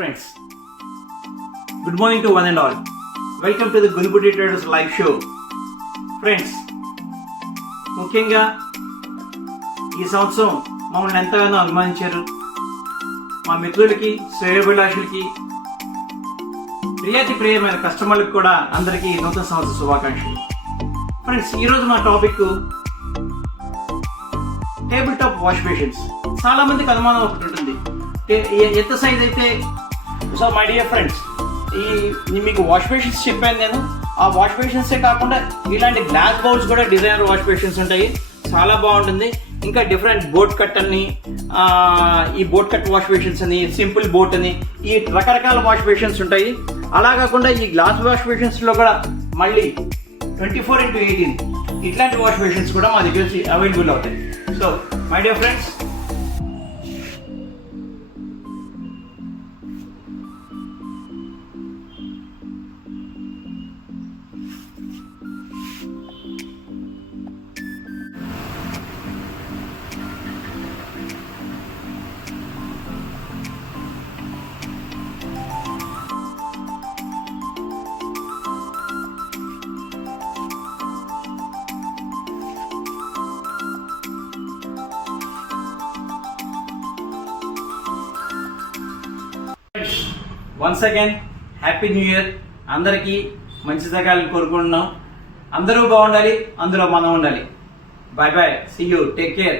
Friends, good morning to one and all. Welcome to the Gunpudi Traders live show. Friends, ముఖ్యంగా ఈ సంవత్సరం మమ్మల్ని ఎంతగానో అభిమానించారు. మా మిత్రులకి, శ్రేయోభిలాషులకి, ప్రియమైన కస్టమర్లకు కూడా అందరికీ నూతన సంవత్సర శుభాకాంక్షలు. ఫ్రెండ్స్, ఈరోజు మా topic table top wash basins. చాలా మందికి అనుమానం ఒకటి ఉంటుంది, ఎంత సైజ్ అయితే. సో మై డియర్ ఫ్రెండ్స్, మీకు వాష్ బేసిన్స్ చెప్పాను నేను. ఆ వాష్ బేసిన్సే కాకుండా ఇలాంటి గ్లాస్ బౌల్స్ కూడా డిజైనర్ వాష్ బేసిన్స్ ఉంటాయి, చాలా బాగుంటుంది. ఇంకా డిఫరెంట్ బోట్ కట్ అని, ఈ బోట్ కట్ వాష్ బేసిన్స్ అని, సింపుల్ బోట్ అని, ఈ రకరకాల వాష్ బేసిన్స్ ఉంటాయి. అలా కాకుండా ఈ గ్లాస్ వాష్ బేసిన్స్లో కూడా మళ్ళీ 24x18 ఇట్లాంటి వాష్ బేసిన్స్ కూడా మా దగ్గర అవైలబుల్ అవుతాయి. So my dear friends, once again happy new year. అందరికీ మంచి జరగాలని కోరుకుంటున్నాం. అందరూ బాగుండాలి, అందులో మనం ఉండాలి. Bye bye, see you, take care.